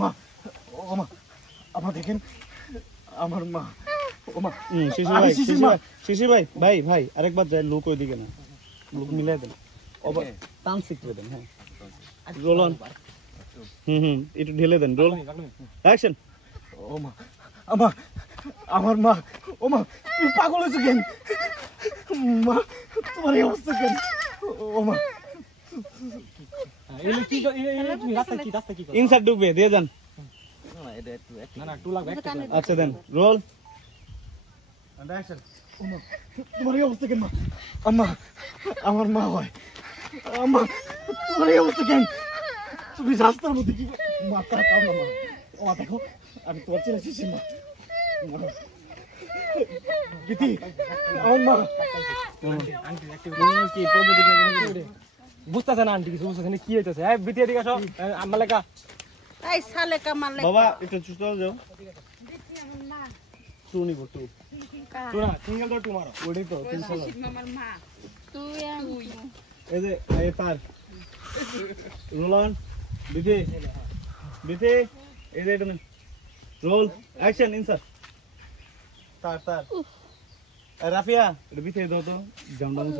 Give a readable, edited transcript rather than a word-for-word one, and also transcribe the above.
মা ও মা আপা দেখেন আমার মা ও মা শিশির ভাই ভাই ভাই আরেকবার যায় লোক ওইদিকে না লোক মিলাই দেন টান শিখতে দেন হ্যাঁ রোল অন একটু ঢেলে দেন রোল অ্যাকশন ও মা আমা আমার মা ও মা তুমি পাগল হয়েছো কেন মা তোমার এই অবস্থা কেন ও মা ইনসাইড ঢুকবে দিয়ে যান আচ্ছা দেন রোল ও মা তোমার এই অবস্থা কেন মা আম্মা আমার মা হয় আম্মা তোমার এই অবস্থা কেন তুমি রাস্তার মধ্যে কি মাথা কাও না মা ও মা দেখো আমি তোমার ছেলে শিশি মা বিতি আমার মা বুঝতেছে না আন্টি কিছু বুঝতেছে কি হইতেছে এই বিটি এদিকে আসো মালেকা এই সালেকা মালেকা বাবা একটু চুস্তা যাও টু নিব টু তোরা সিঙ্গেল তো টু মারো ওটাই তো 300 আমার মা তুই এই যে এই তার রোল অন বিথি বিথি এই যে এটা রোল অ্যাকশন ইনসার্ট তার রাফিয়া এটা বিথি দাও তো জামদানি